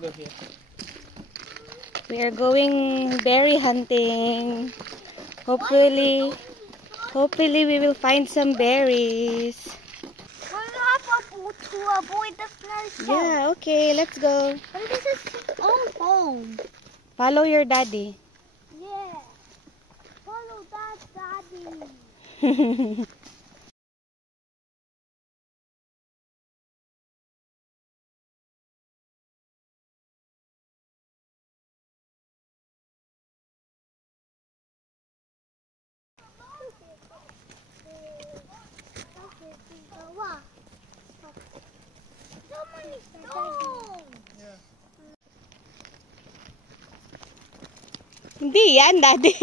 go here. We are going berry hunting. Hopefully we will find some berries. To avoid the snowstorm. Yeah, okay, let's go. And this is his own home. Follow your daddy. Yeah. Follow that daddy. Hindi yan, daddy.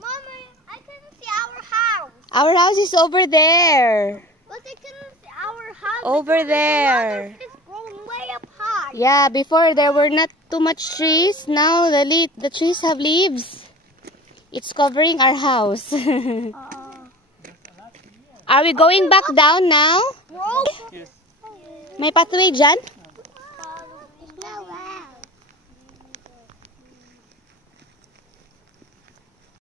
Mommy, I couldn't see our house. Our house is over there. But I couldn't see our house. Over there. It's growing way up high. Yeah, before there were not too much trees. Now the trees have leaves. It's covering our house. Are we going back down now? Bro. Yes. May pathway dyan?